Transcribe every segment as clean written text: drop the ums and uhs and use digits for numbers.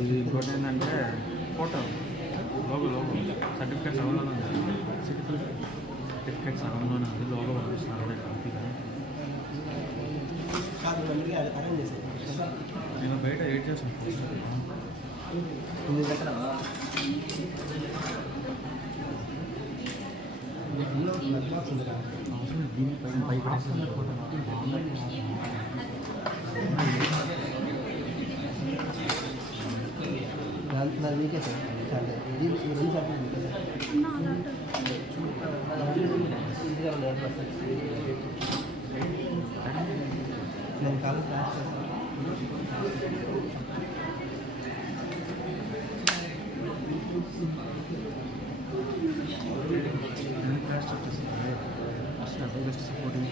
ఇది ఇంకోటి ఏంటంటే ఫోటో లోగో సర్టిఫికేట్ సగంలోనే ఉంది. సర్టిఫికేట్ సగంలోనే ఉంది. లోగో పంపిస్తున్నారు నేను బయట ఎయిట్ చేసాను. అవసరం పైకి నేను కాలు క్లాస్ బెస్ట్ సపోర్టింగ్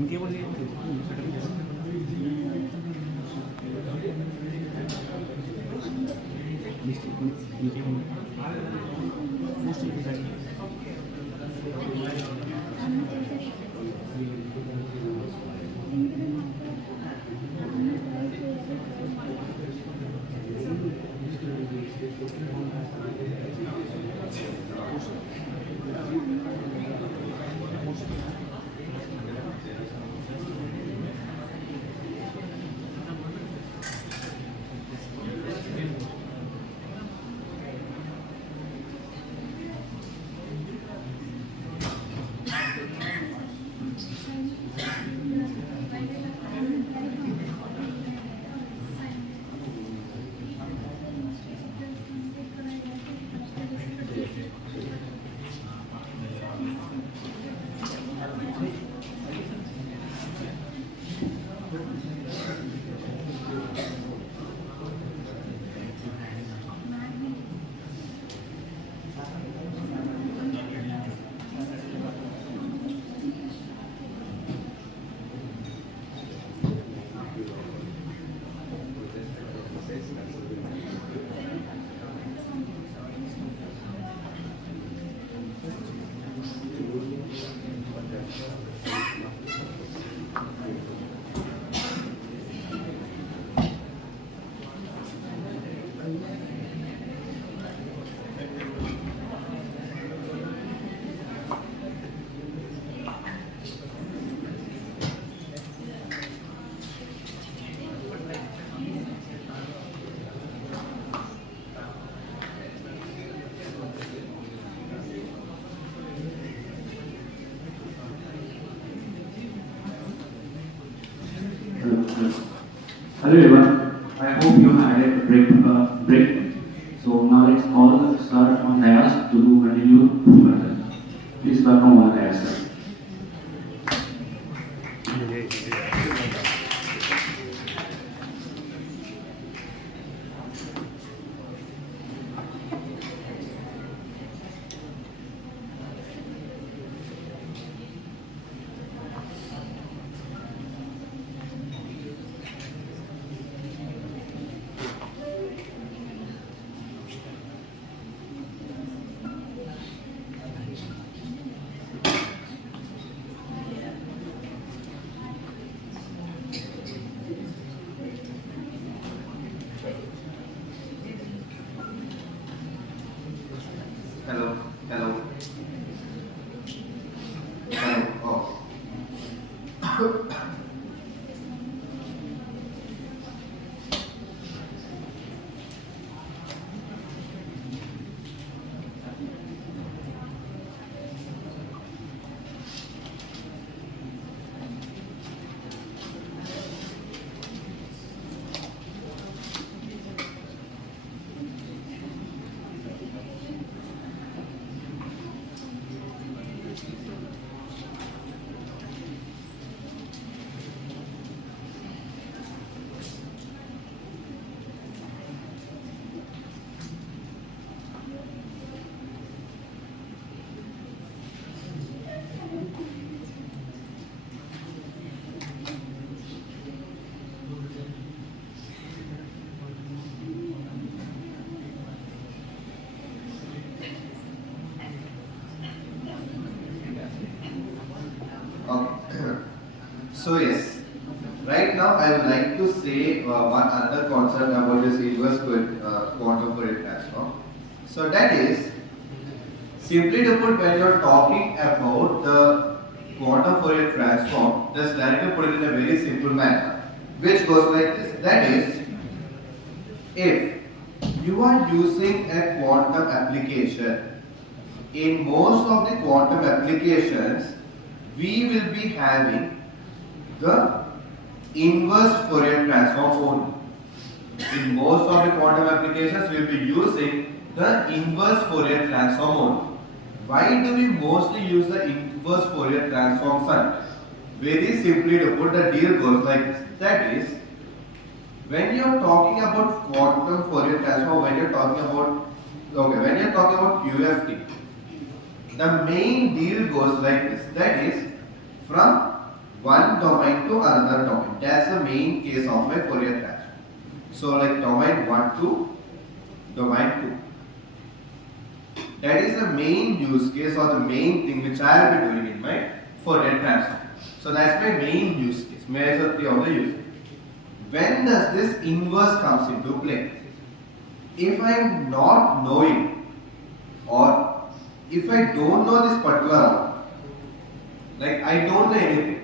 ఇంకేమని Hello everyone, I hope you had a break. So now let's all start on Dayas to continue further. Please welcome on Dayas sir. Okay. So yes, right now I would like to say one other concept about this inverse quantum Fourier transform. So that is, simply to put, when you are talking about the quantum Fourier transform, just directly put it in a very simple manner, which goes like this. That is, if you are using a quantum application, in most of the quantum applications, we will be having the inverse Fourier transform only. In most of the quantum applications, we will be using the inverse Fourier transform only. Why do we mostly use the inverse Fourier transform, son? Very simply to put, the deal goes like this. That is, when you are talking about quantum Fourier transform, when you are talking about QFT, the main deal goes like this. That is, from one domain to another domain. That's the main case of my Fourier transform. So like domain 1 to domain 2. That is the main use case or the main thing which I will be doing in my Fourier transform. So that's my main use case. Majority of the use case. When does this inverse comes into play? If I am not knowing, or if I don't know this particular output, like I don't know anything,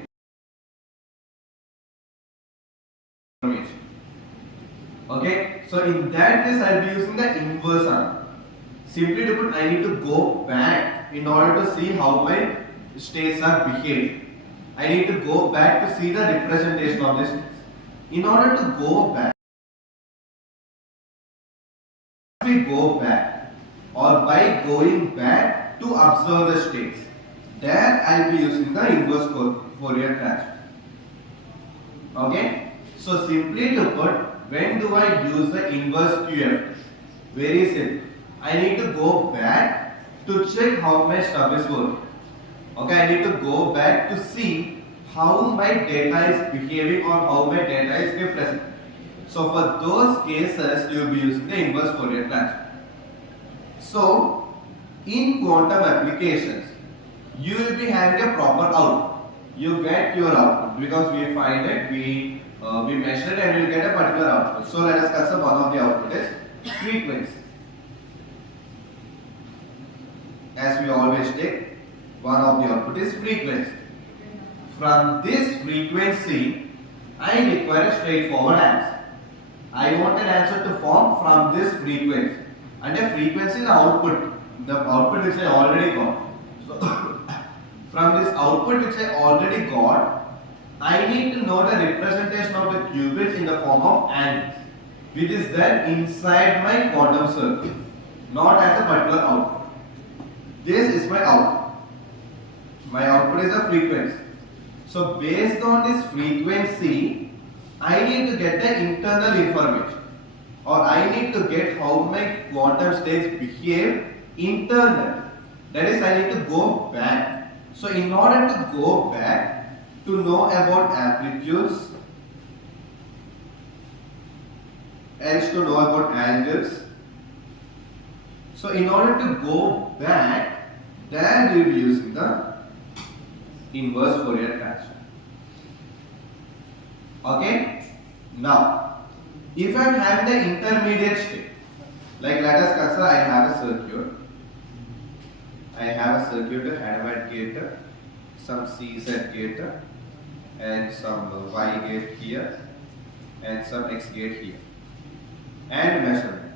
okay, so in that case I will be using the inverse answer. Simply to put, I need to go back in order to see how my states are behaving. I need to go back to see the representation of the states. In order to go back, we go back, or by going back to observe the states, there I will be using the inverse Fourier transform. Okay, so simply to put, when do I use the inverse QFT? Very simple. I need to go back to check how my stuff is working. Okay, I need to go back to see how my data is behaving or how my data is represented. So for those cases, you will be using the inverse Fourier transform. So in quantum applications, you will be having a proper output. You get your output because we find it, we measure it, and we will get a particular output. So let us consider one of the output is frequency. As we always take, one of the output is frequency. From this frequency, I require a straightforward answer. I want an answer to form from this frequency. And a frequency is the output which I already got. So from this output which I already got, I need to know the representation of the qubits in the form of angles, which is then inside my quantum circuit, not as a particular output. This is my output. My output is a frequency. So based on this frequency, I need to get the internal information, or I need to get how my quantum states behave internally. That is, I need to go back. So in order to go back to know about amplitudes, else to know about angles. So in order to go back, then we will be using the inverse Fourier transform. Okay? Now, if I am having the intermediate state, like let us consider I have a circuit. I have a circuit, Hadamard gate, some CZ gate, and some Y gate here and some X gate here and measurement.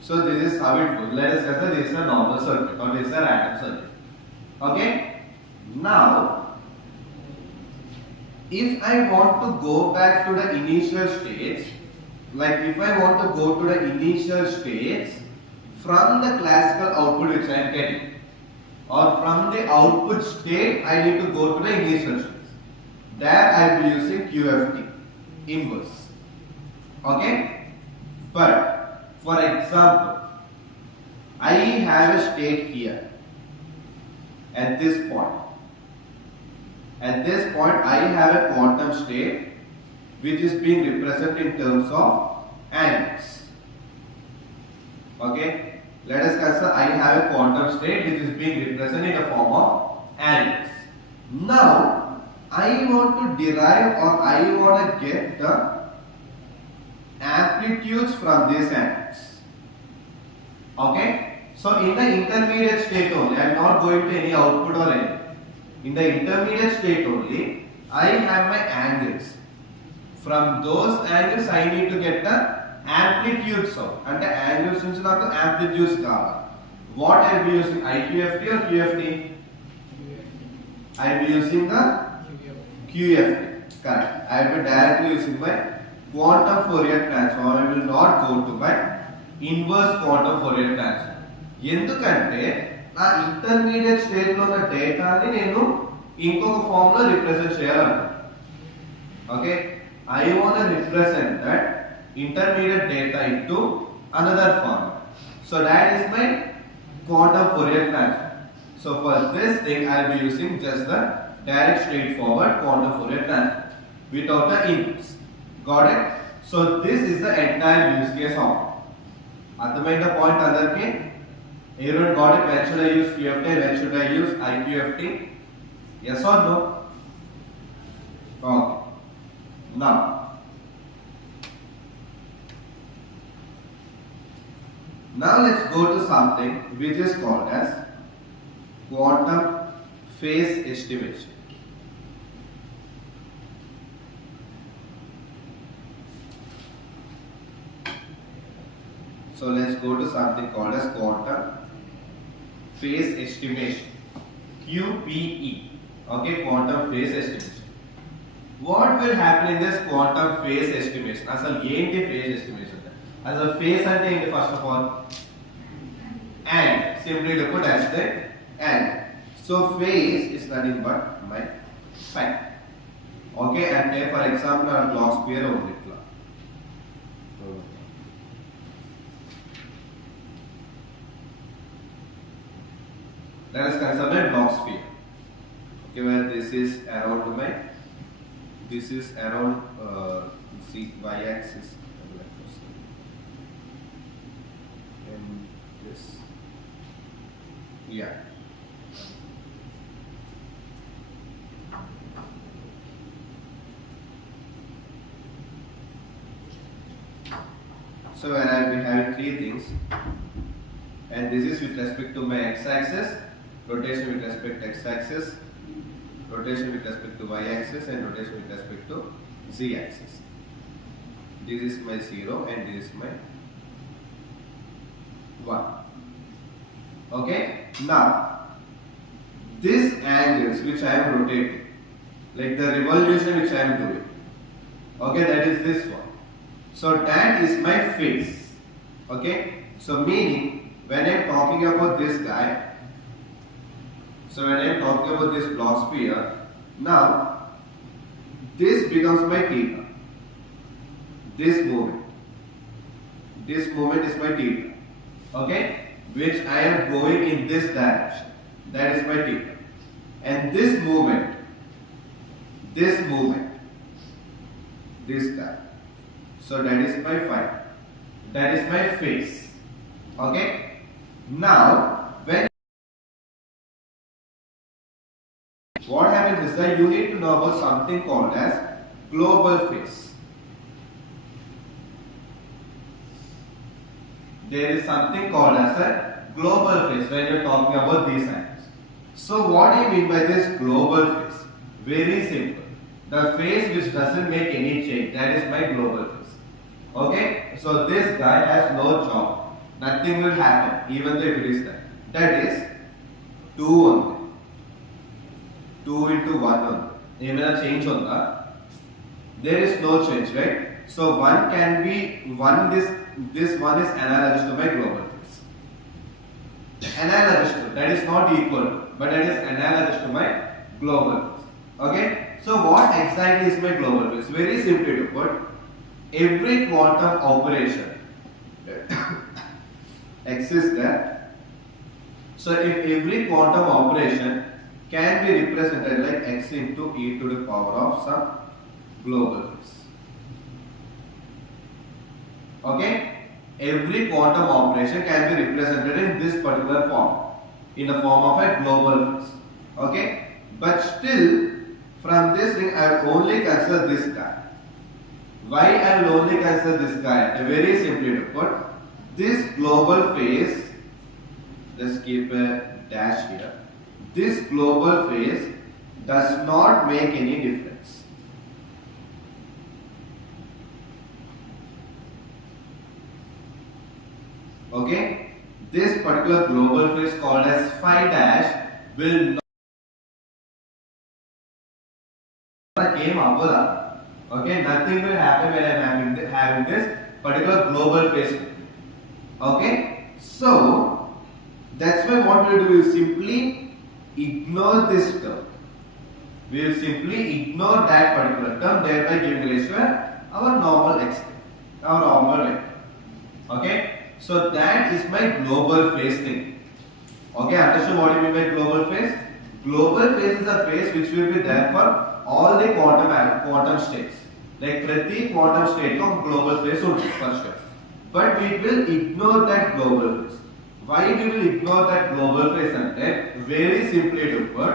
So this is how it goes. Let us consider this is a normal circuit or this is a random circuit. Okay. Now, if I want to go back to the initial states, like if I want to go to the initial states from the classical output which I am getting, or from the output state I need to go to the initial states. There I will be using QFT inverse. Okay. But for example, I have a state here at this point. At this point, I have a quantum state which is being represented in terms of angles. Okay, let us consider I have a quantum state which is being represented in the form of angles. Now, I want to derive or I want to get the amplitudes from these angles. Okay, so in the intermediate state only, I am not going to any output or anything. In the intermediate state only, I have my angles. From those angles, I need to get the amplitudes of. And the angles since not the amplitudes cover. What I will be using, IQFT or QFT? I will be using the QFT. Correct. I will be directly using my quantum Fourier transform. I will not go to my inverse quantum Fourier transform. ఎందుకంటే నా intermediate state లో ఉన్న డేటాని నేను ఇంకొక form లో represent చేయాలనుకుంటున్నాను. Okay, I want to represent that intermediate data into another form. So that is my quantum Fourier transform. So for this thing I will be using just the direct straightforward quantum Fourier transform without the inputs. Got it? So this is the entire use case of it. అర్థమైందా point అందరికి? Everyone got it? When should I use QFT? When should I use IQFT? Yes or no? Okay. Now let's go to something which is called as quantum phase estimation. So let's go to something called as quantum phase estimation, QPE. Okay, quantum phase estimation. What will happen in this quantum phase estimation? Asal enti phase estimation? Asal phase ante enti first of all? And simply to put as the and. So phase is nothing but my phi. Okay, and take for example our clock sphere on it. Let us consider a block sphere. Okay, where this is around my, this is around y-axis, and this, yeah. So when I will be having three things, and this is with respect to my x-axis, rotation with respect to x-axis, rotation with respect to y-axis, and rotation with respect to z-axis. This is my 0 and this is my 1. Okay, now these angles which I am rotating, like the revolution which I am doing, okay, that is this one. So that is my phase. Okay, so meaning when I am talking about this guy, so when I am talking about this block sphere, now this becomes my theta. This movement is my theta. Okay, which I am going in this direction. That is my theta. And this movement, this guy. So that is my phi. That is my phase. Okay. Now when what happens is that you need to know about something called as global phase. there is something called as a global phase when you are talking about these angles. So what do you mean by this global phase? Very simple. The phase which doesn't make any change, that is my global phase. Okay, so this guy has no job, nothing will happen even though if it is there. That is 2 only, 2 into 1 only. Even a change on that, there is no change, right? So one can be this one is analogous to my global phase. Analogous to, that is not equal to, but that is analogous to my global phase. Okay, so what exactly is my global phase? Very simply to put, every quantum operation exists there. So if every quantum operation can be represented like x into e to the power of some global phase. Okay, every quantum operation can be represented in this particular form, in the form of a global phase. Okay, but still from this ring I will only consider this guy. Why I will only consider this guy? Very simply to put, this global phase, just keep a dash here, this global phase does not make any difference. Okay, this particular global phase called as phi dash will not came above that. Okay, nothing will happen when I am having this particular global phase. Okay, so that's why what we will do is simply ignore this term. We will simply ignore that particular term, thereby giving rise to our normal extent, our normal vector. Okay, so that is my global phase thing. Okay, understand what you mean by global phase? Global phase is a phase which will be there for all the quantum states. Like prati quantum state of global phase will first. But we will ignore that global phase. Why we will ignore that global phase? And very simply to put,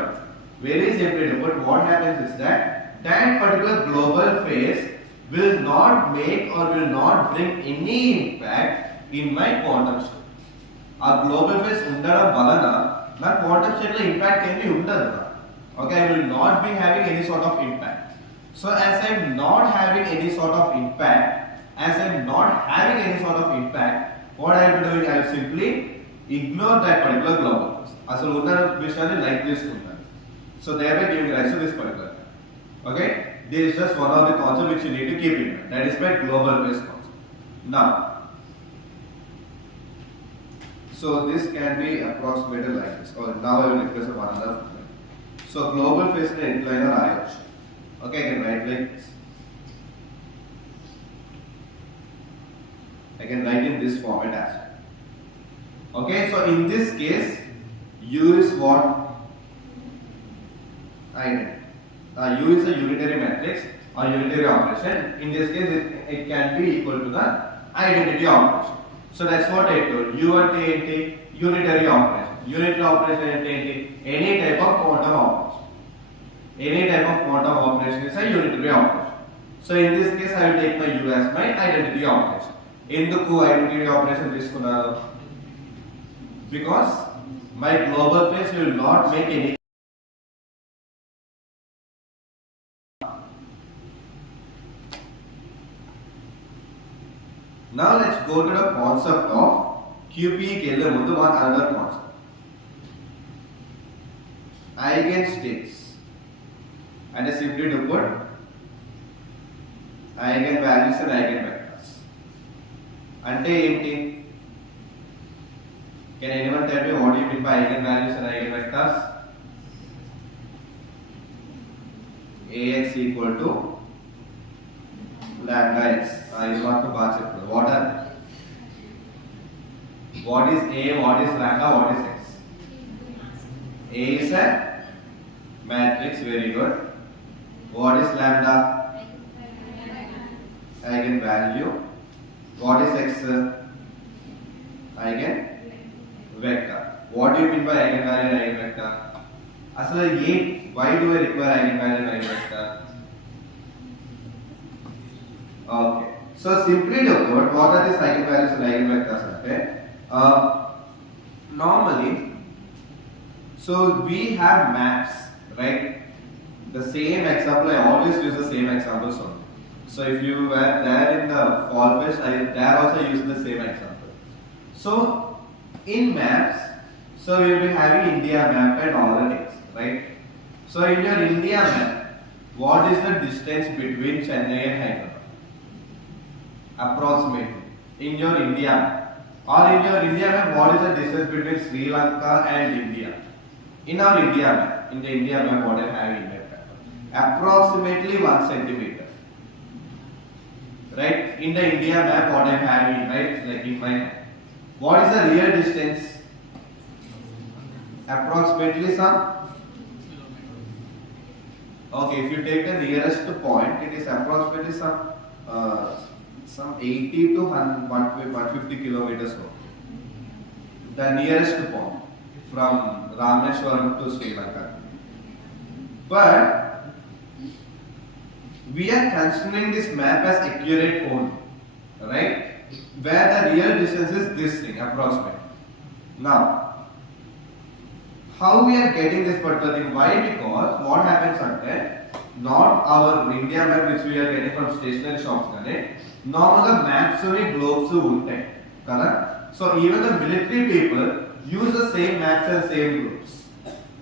what happens is that particular global phase will not make or will not bring any impact in my quantum state. Our global phase undadam valana na quantum state lo impact emi undadu. Okay, I will not be having any sort of impact. So as I am not having any sort of impact, what I will be doing, I will simply ignore that particular global phase. Asalu unna vishayani like this untadi. So thereby giving rise to this particular thing. Okay, this is just one of the concepts which you need to keep in mind. That is my global phase concept. Now, so this can be approximated like this. Or now I will represent one another. So global phase is incliner IH. Okay, I can write like this. I can write in this format as well. Okay, so in this case, U is what? Identity. U is a unitary matrix or unitary operation. In this case, it can be equal to the identity operation. So that's what I told. U and T, unitary operation. Unitary operation and any type of quantum operation. Any type of quantum operation is a unitary operation. So in this case, I will take my U as my identity operation. Enduku identity operation తీసుకున్నాను? Because my global phase will not make any. Now let's go to the concept of QP kelle mundu one another concept. Eigenstates. And simply to put, eigenvalues and eigenvectors. Ante enti? Can anyone tell me what do you mean by eigenvalues and eigenvectors? Ax equal to lambda x. What are they? What is A, what is lambda, what is x? A is a matrix, very good. What is lambda? Eigenvalue. What is x? Eigenvector. What do you mean by eigenvalue and eigenvector? Actually, why do I require eigenvalue and eigenvector? Okay. So simply to put, what are these eigenvalues and eigenvectors? Okay. Normally, so we have maps, right? The same example, I always use the same examples only. So if you were there in the fall fest, there also use the same example. So in maps, so we will be having India map and all the things, right? So in your India map, what is the distance between Chennai and Hyderabad? Approximately. In your India map. Or in your India map, what is the distance between Sri Lanka and India? In our India map, in the India map, what I have in my map? Approximately 1 centimeter. Right? In the India map, what I have in, right? Like in my hand. What is the real distance? Approximately some. Okay, if you take the nearest point, it is approximately some 80 to 150 kilometers away. The nearest point from Rameshwaram to Sri Lanka. But we are considering this map as accurate only, right? Where the real distance is this thing, approximately. Now, how we are getting this particular thing? Why? Because what happens at not our India map which we are getting from stationery shops, normal maps only globes untai, correct? So even the military people use the same maps and same globes,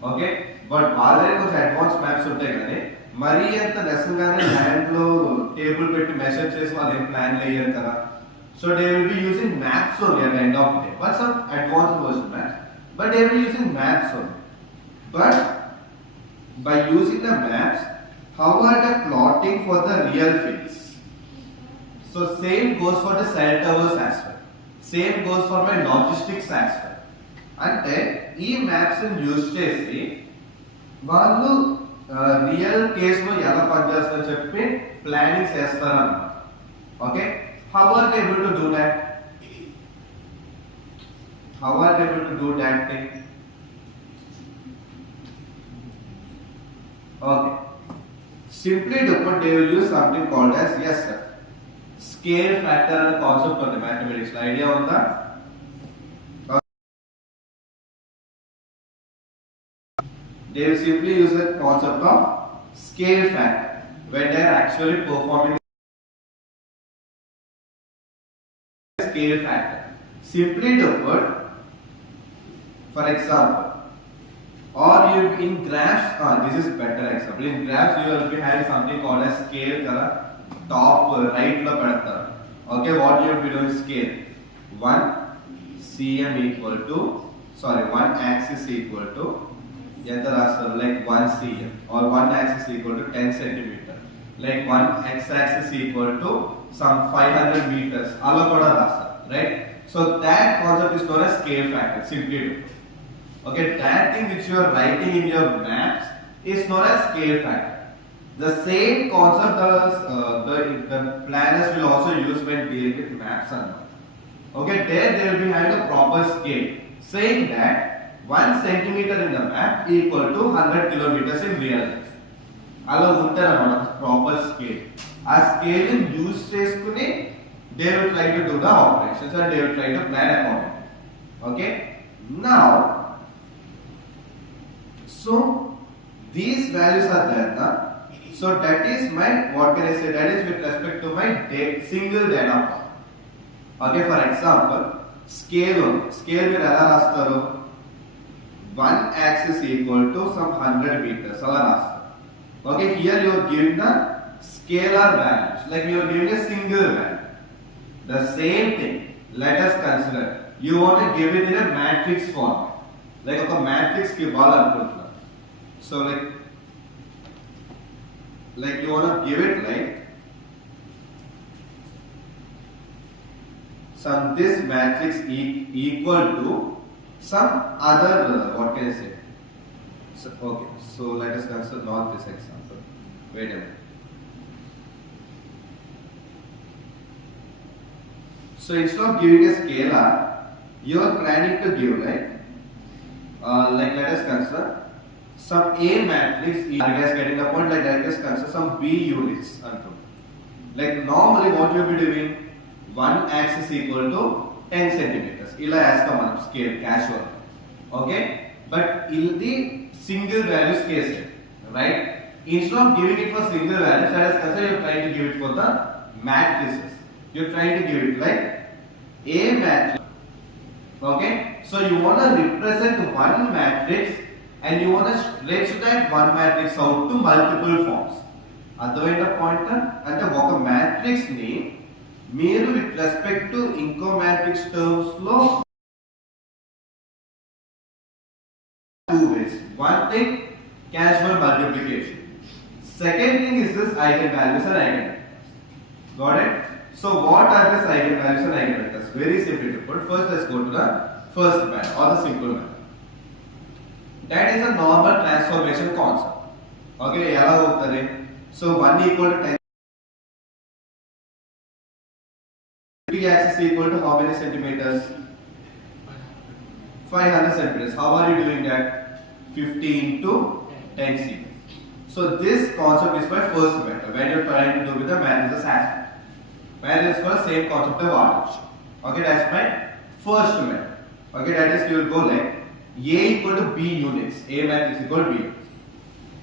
okay? But వాళ్ళే కొంచెం advance maps ఉంటాయి కానీ మరీ అంత నెసంగానే land లో table పెట్టి measure చేసి వాళ్ళు ఏం ప్లాన్ వేయరు కదా. So they will be using maps only at the end of the day, but some advance version maps, but they will be using maps only. But by using the maps, how are the plotting for the real fields? So same goes for the cell towers as well. Same goes for my logistics as well. అంటే ఈ maps use చేసి వాళ్ళు real కేసులో ఎలా పనిచేస్తారని చెప్పి planning చేస్తారన్నమాట. Okay, how are they able to do that? How are they able to do that thing? Okay. Simply to put, they will use something called as scale factor and concept of the mathematics. The idea on that? They will simply use the concept of scale factor when they are actually performing scale factor. Simply to put, for example, or you in graphs, this is better example. In graphs, you will be having something called as scale, top right lo pedatar. Okay, what you will be doing scale? 1 cm equal to, 1 axis equal to, like 1 cm, or 1 axis equal to 10 centimeter, like 1 x axis equal to some 500 meters. Alla kuda rastar, right? So that concept is known as scale factor, simply to. Okay, that thing which you are writing in your maps is known as scale factor. The same concept the planners will also use when dealing with maps and all. Okay, there they will be having a proper scale, saying that 1 centimeter in the map equal to 100 kilometers in real life. Allow untara proper scale. A scale in use cheskuni they will try to do the operations and they will try to plan accordingly. Okay, now so these values are there now. So that is my, what can I say, that is with respect to my single data point. Okay, for example, scale with ela rastaru 1 axis equal to some 100 meters ala rastaru. Okay, here you are giving the scalar values, like you are giving a single value. The same thing, let us consider, you want to give it in a matrix form, like a matrix ki bala anukuntunna. So like you want to give it like some this matrix equal to some other, what can I say? So, okay, so let us consider not this example. Wait a minute. So instead of giving a scalar, you are planning to give like let us consider some A matrix. I guess getting the point. Like let us consider some B units. Like normally what you will be doing, one axis equal to 10 centimeters. Illa as the scale casual. Okay, but in the single values case, right? Instead of giving it for single values, that is consider you are trying to give it for the matrices. You are trying to give it like a matrix. Okay, so you want to represent one matrix and you want to stretch that one matrix out to multiple forms. Advaita point and the matrix ni meeru with respect to inco matrix terms lo two ways. One thing, casual multiplication. Second thing is this eigenvalues and eigenvectors. Got it? So what are these eigenvalues and eigenvectors? Very simply to put. First let's go to the first method or the simple method. That is a normal transformation concept. Okay, yalla hogtade. So 1 equal to 10. 50 axis equal to how many centimeters? 500 centimeters. How are you doing that? 50 into 10 cm. So this concept is my first method when you are trying to do with the matrices aspect. Matrices for same concept of order. Okay, that's my first method. Okay, that is you will go like A equal to B units. A matrix equal to B units.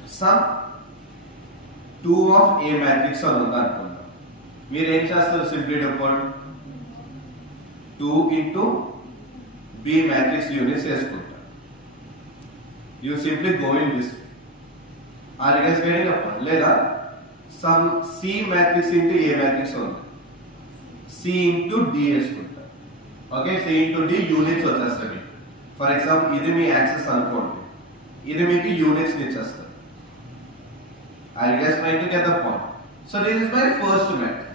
Some 2 of A matrix are on. We range as simply to put 2 into B matrix units. You simply go in this way. Are you guys getting a point? Later, some C matrix into A matrix on C into D is good. Okay, C into D units వచ్చేస్తాయి. For example, ఇది మీ access అనుకోండి, ఇది మీకు units ఇచ్చేస్తారు. Are you guys trying to get the point? So this is my first method.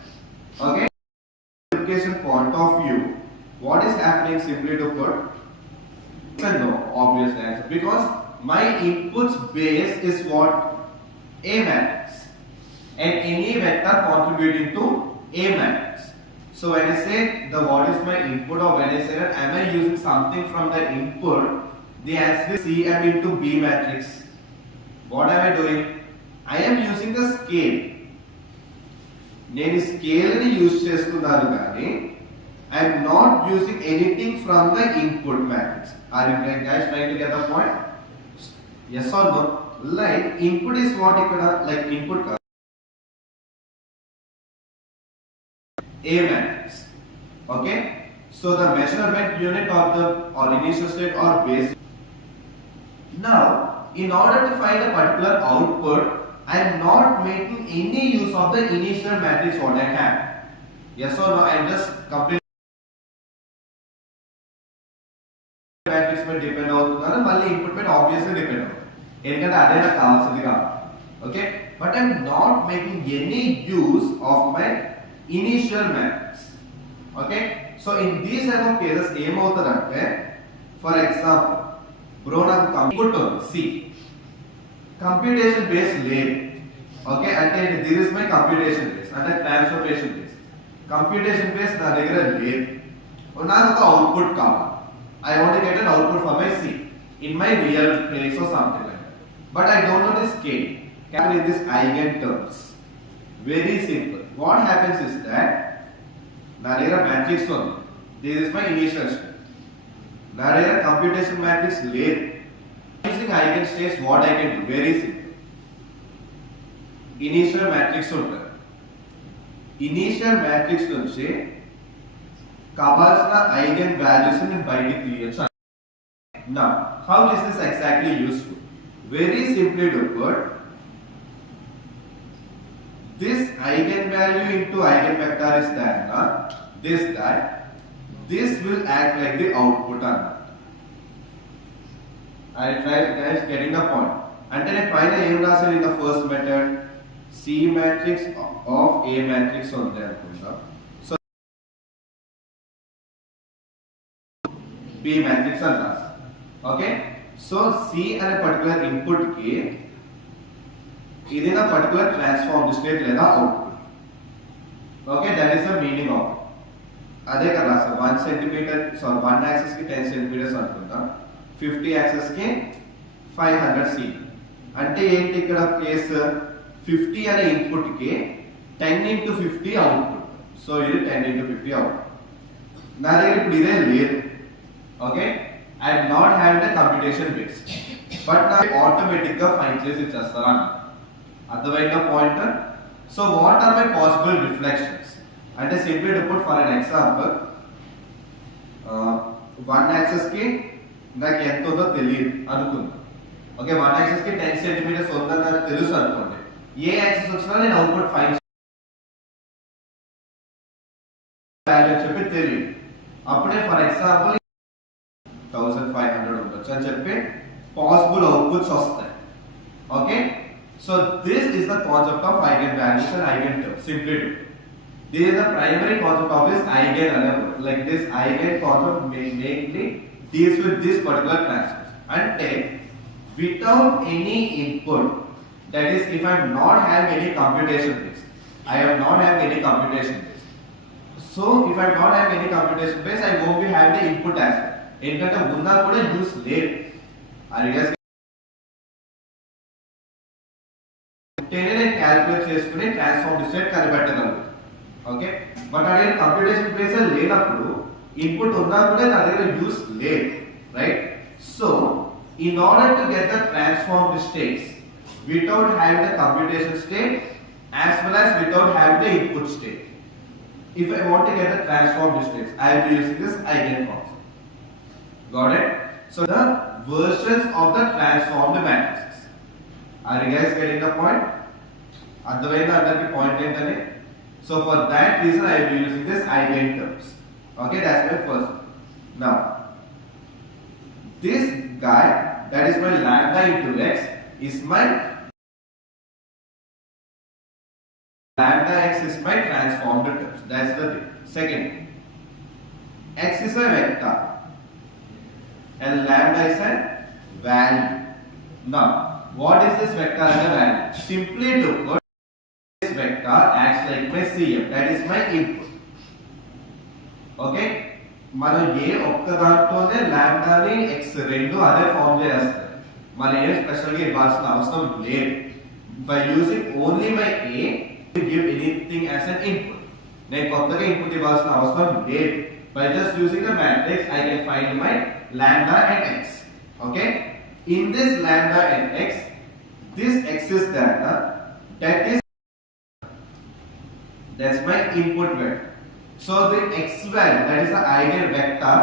Okay, multiplication point of view, what is happening simply to put? No, obvious answer, because my inputs base is what? A matrix, and any vector contributing to A matrix. So when I say the what is my input, or when I say that am I using something from the input, the answer is CM into B matrix. What am I doing? I am using the scale. నేను scale ని use చేస్తున్నాను కానీ I am not using anything from the input matrix. Are you guys trying to get the point? Yes or no? Like input is what ikkada, like input A matrix. Okay, so the measurement unit of the or initial state or base. Now in order to find a particular output, I am not making any use of the initial matrix what I have. Yes or no? I am just completely matrix पे depend అవుతుందా, మళ్ళీ input पे obviously depend అవుతుంది, ఎందుకంటే అదే నాకు కావాల్సింది కాబట్టి. Okay, but I am not making any use of my initial matrix. Okay, so in these type of cases ఏమవుతుందంటే, for example bro నాకు input ఉంది C, computation base లేదు. Okay, అంటే this is my computation base అంటే transformation base. Computation base నా దగ్గర లేదు, నాకు ఒక అవుట్పుట్ కావాలి. I want to get an output for my C in my real place or something like that, but I don't know the scale. Can in this eigen terms? Very simple. What happens is that నా దగ్గర matrix ఉంది, this is my initial state. నా దగ్గర computation matrix లేదు. Using eigenstates, what I can do? Very simple. Initial matrix ఉంటుంది. Initial matrix నుంచి కావాల్సిన eigen values ని బయటికి తీయొచ్చు. Now, how is this exactly useful? Very simply to put, this eigenvalue into eigenvector is that, this will act like the output. I try guys getting the point. And then find the aim in the first method, C matrix of A matrix on there. So B matrix and last. Okay, so C and a particular input K, within a particular transformed state లేదా output. Okay, that is the meaning of it. అదే కదా, 1 centimeter, sorry 1 axis కి 10 centimeters అనుకుందాం, 50 axis కి 500 cm. అంటే ఏంటి ఇక్కడ case 50 అనే ఇన్పుట్ కి 10 into 50 output. So ఇది 10 into 50 output. నా దగ్గర ఇప్పుడు ఇదే లేదు. Okay, I am not having the computation base. But నా ఆటోమేటిక్ గా ఫైండ్ చేసి ఇచ్చేస్తారా? అర్థమైందా point? So what are my possible reflections అంటే simply to put for an example, 1 axis కి నాకు ఎంత ఉందో తెలియదు అనుకుందాం. ఓకే, 1 యాక్సెస్ కి 10 సెంటీమీటర్స్ ఉందని నాకు తెలుసు అనుకోండి. ఏ యాక్సెస్ వచ్చినా నేను అవుట్పుట్ ఫైండ్ వాల్యూ చెప్పి తెలియదు. అప్పుడే ఫర్ ఎగ్జాంపుల్ 1500 ఉండొచ్చు అని చెప్పి పాసిబుల్ అవుట్పుట్స్ వస్తాయి. Okay, so this is the concept of eigen values and eigen terms. Simply to this is the primary concept of this eigen level. Like this eigen concept mainly deals with this particular transform. Ante without any input, that is if I am not having any computation base, I am not having any computation base. So if I am not having any computation base, I won't be having the input as well. Endante unna kuda use లేదు. Are you guys నేను calculate చేసుకుని transform state కనిపెట్టగలను. Okay, but నా దగ్గర computation base లేనప్పుడు input ఉన్నా కూడా నా దగ్గర యూస్ లేదు, right? So in order to get the transformed states without having the computation state as well as without having the input state, if I want to get the transformed states, I will be using this eigen concept. Got it? So the versions of the transformed matrices. Are you guys getting the point? అర్థమైందా అందరికి point ఏంటని? So for that reason I will be using this eigen terms. Okay, that's my first one. Now this guy, that is my lambda into x, is my lambda x is my transformed terms. That's the thing. Second, x is a vector and lambda is a value. Now what is this vector and a value? Simply to put, this vector acts like my CF, that is my input. Okay, మనం ఏ ఒక్క దాంట్లోనే లాంబ్డాని x రెండు అదే form చేస్తాం. మనం ఏ special గా ఇవ్వాల్సిన అవసరం లేదు. By using only my a to give anything as an input, నేను కొత్తగా ఇన్పుట్ ఇవ్వాల్సిన అవసరం లేదు. By just using the matrix I can find my lambda and x. Okay, in this lambda and x, this x is data, that is that's my input vector. So the x value, that is the eigen vector,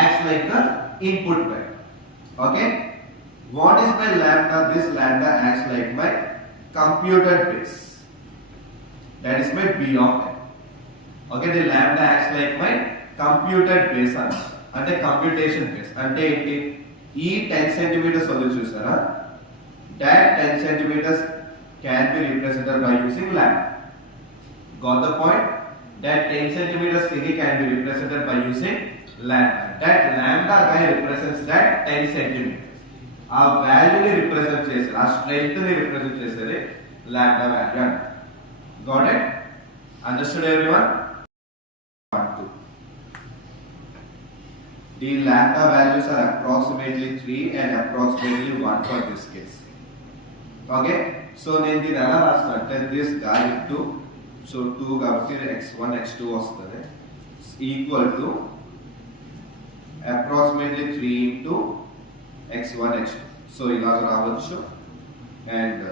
acts like the input vector. Okay, what is my lambda? This lambda acts like my computed base, that is my b of n. Okay, the lambda acts like my computed base ante computation base ante enti ee 10 centimeters ఉంది చూసారా, that 10 centimeters can be represented by using lambda. Got the point? That 10 centimeters can be represented by using lambda. That lambda guy represents that 10 centimeters. ఆ వాల్యూని represent చేసేది, ఆ strength ని represent చేసేది lambda value అంట. Got it? Understood everyone? 1, 2. The lambda values are approximately 3 and approximately 1 for this case. Okay, so నేను దీన్ని ఎలా రాస్తానంటే this guy into, so 2 కాబట్టి x1 x2 వస్తుంది, equal to approximately 3 into x1 x2. So ఇలాగ రావచ్చు. And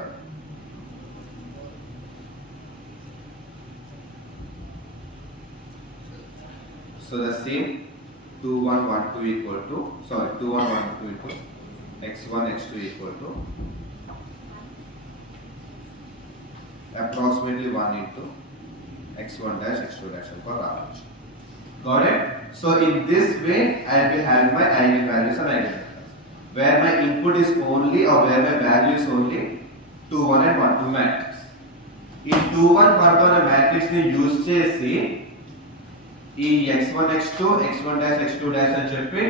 so the same 2 1 1 2 equal to, sorry 2 1 1 2 into x1 x2 equal to approximately 1 into x1 dash x2 dash for average. Got it? So in this way I will be having my eigen values and eigen vectors, where my input is only, or where my value is only 2 1 and 1 2 matrix. In 2 1 1 2 అనే matrix ని use చేసి ఈ x1 x2 x1 dash x2 dash అని చెప్పి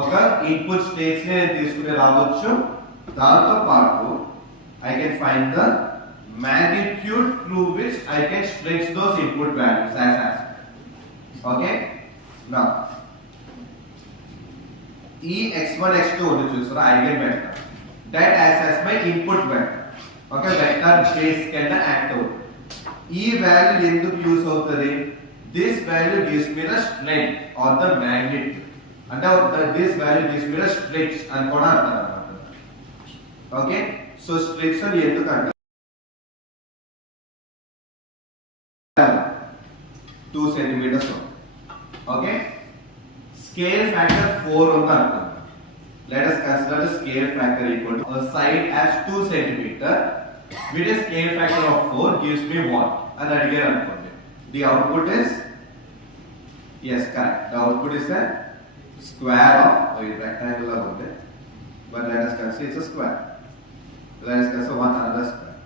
ఒక input states ని నేను తీసుకుని రావచ్చు. దాంతో పాటు I can find the magnitude through which I can stretch those input values as asked. Okay, now ఈ x1 x2 ఉంది చూసారా eigen vector, that acts as my input vector. Okay, vector base కింద యాక్ట్ అవుతుంది. ఈ value ఎందుకు use అవుతుంది? This value gives me the strength or the magnitude, అంటే this value gives me the stretch అని కూడా అంటారు అన్నమాట. ఓకే, సో స్ట్రెచ్ అని ఎందుకు అంటారు? 2 centimeters. Okay, scale factor 4 ఉంది అనుకుందాం. Let us consider the scale factor equal to a side as 2 centimeter with a scale factor of 4 gives me what? And again అనుకోండి. The output is, yes, correct. The output is a square of rectangular ఉంది, but let us consider it's a square. Let us consider one another square.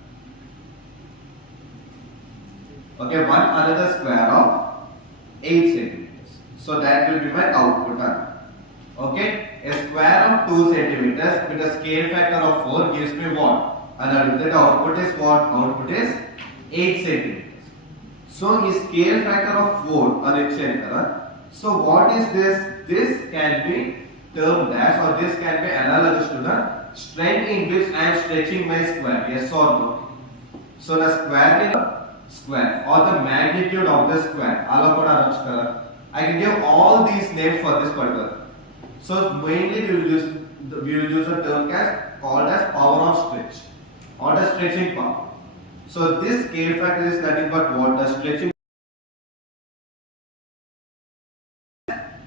Okay, one another square of 8 centimeters. So that will be my output. Okay, a square of 2 centimeters with a scale factor of 4 gives me what? And the output is what? Output is 8 centimeters. So is scale factor of 4 and it's kada. So what is this? This can be termed as, or this can be analogous to the strength in which I am stretching my square. Yes or no? So the square is square or the magnitude of the square. I can give all these names for this particular. So mainly we will use a term called as power of stretch or the stretching power. So this scale factor is nothing but what? The stretching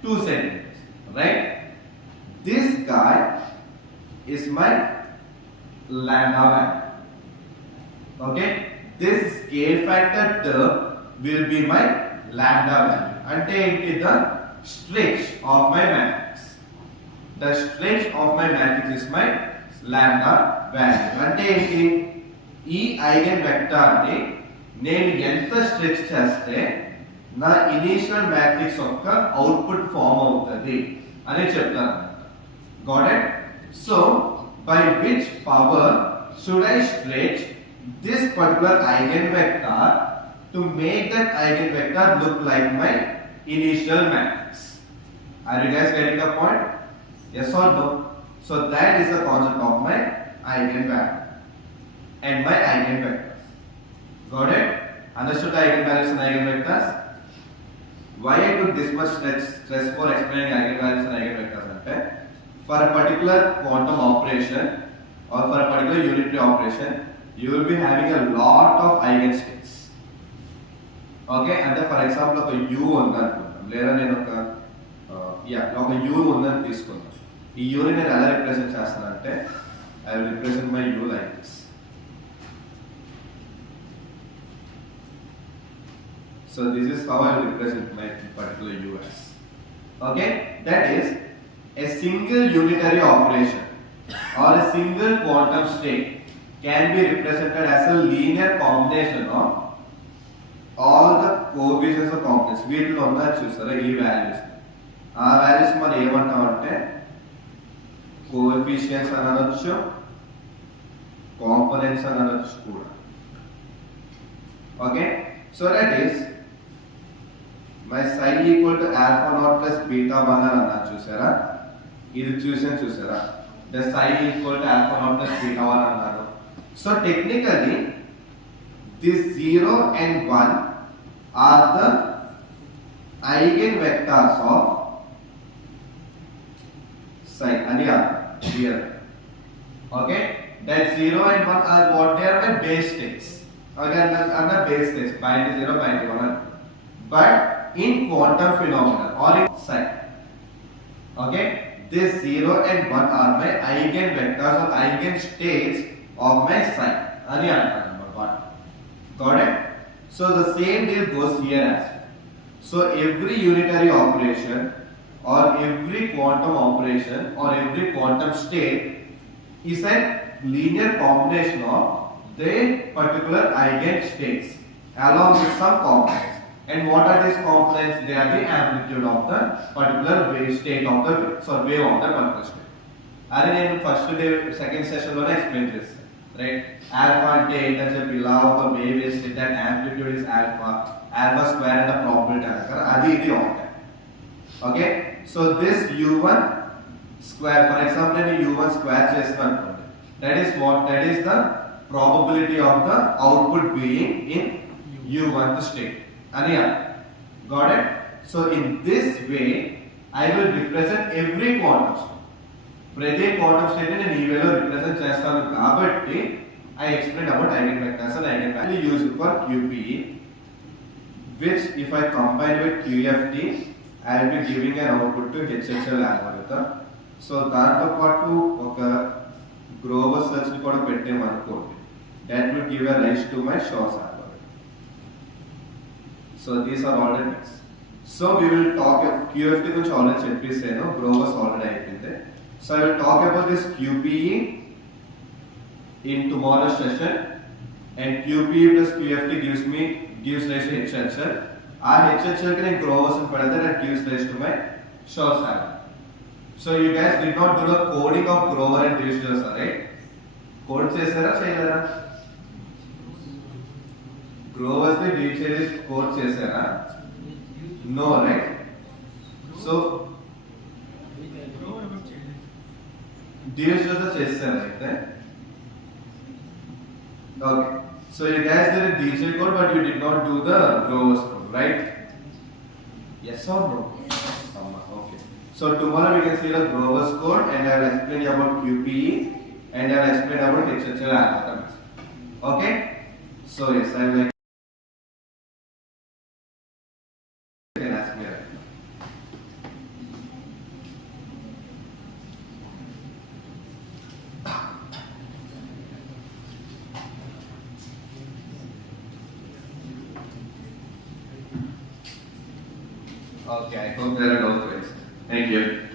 2 centimeters, right? This guy is my lambda value. Okay, this scale factor term will be my lambda value. Ante enti the stretch of my matrix. The stretch of my matrix is my lambda value. Ante enti ఈ eigen vector ని నేను ఎంత stretch చేస్తే నా initial matrix యొక్క output form అవుతుంది అని చెప్తాను. Got it? So by which power should I stretch this particular eigenvector to make that eigenvector look like my initial matrix. Are you guys getting the point? Yes or no? So that is the concept of my eigenvalue and my eigenvectors. Got it? Understood the eigenvalues and eigenvectors? Why I took this much stress for explaining eigenvalues and eigenvectors? For a particular quantum operation or for a particular unitary operation, you will be having a lot of eigenstates. Okay, and for example ఒక u ఉంది అనుకుంటాం, లేదా నేను ఒక u ఉందని తీసుకుంటాం. ఈ u ని నేను ఎలా రిప్రజెంట్ చేస్తానంటే I will represent my u like this. So this is how I will represent my particular u as. Okay, that is a single unitary operation or a single quantum state can be represented as a linear combination of all the coefficients of components. వీటిలో ఉన్నారు చూసారా ఈ values, ఆ values మనం ఏమంటాం అంటే coefficients అని అనొచ్చు, కాంపోనెంట్స్ అని అనొచ్చు కూడా. Okay, so that is my psi equal to alpha not plus beta 1 అని అన్నారు చూసారా, ఇది చూసారా the psi equal to alpha not plus beta 1 అన్నారు. So technically this 0 and 1 are the eigenvectors of psi here. Okay, that 0 and 1 are what? They are my base states. Again, under base states, binary 0, binary 1. But in quantum phenomena or in psi, okay, this 0 and 1 are my eigenvectors or eigenstates of my psi. Ani antaru. Got it? So the same deal goes here as well. So every unitary operation or every quantum operation or every quantum state is a linear combination of the particular eigenstates along with some components. And what are these components? They are the amplitude of the particular wave state of the wave, so wave of the particular state. Are in first day, second session lo explain this, right? Alpha ante ఏంటని చెప్పి ఇలా ఒక wave is that amplitude is alpha square and the probability anakara adi idi ఉంటాయి. Okay, so this u1 square, for example నేను u1 square చేస్తాను అనుకోండి, that is what? That is the probability of the output being in you want to stay. Aniya, got it? So in this way, I will represent every quantum state. Prati quantum state in an way represent chestanu kabatti I explained about eigenvectors and eigenvalues used for QPE, which if I combine with QFT, I will be giving an output to HHL algorithm. So that Grover search that will give a rise to my Shaw's algorithm. So these are all the next. So we will talk QFT which already Grover's already there. So I will talk about this QPE in tomorrow's session, and QPE plus QFT gives rise to HHL. Our HHL can Grover's and that gives rise to my Shaw's algorithm. So you guys did not do the coding of Grover and Divisionals, right? Code chesara cheyalada. Grover's the Divisionals code chesara. No, right? So Divisionals chesara, right? Okay. So you guys did a DJ code, but you did not do the Grover's code, right? Yes or no? Okay. So tomorrow we can see the Grover's code, and I will explain about QPE, and I will explain about HHL algorithms. Okay? So yes, I will. You can ask me right now. Okay, I hope there are no questions. Thank you.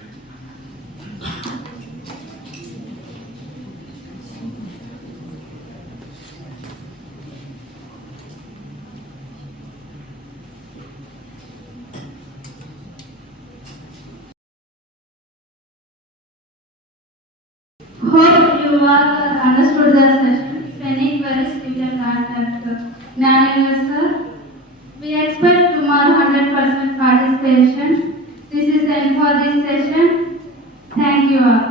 Hope you all understood the session. If any queries, you can contact DAY-4 sir. We expect tomorrow 100% participation. This is the end for this session. Thank you all.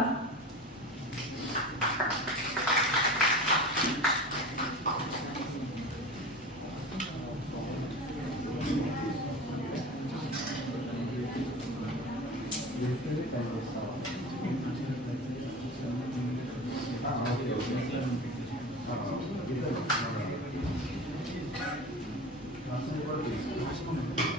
Okay.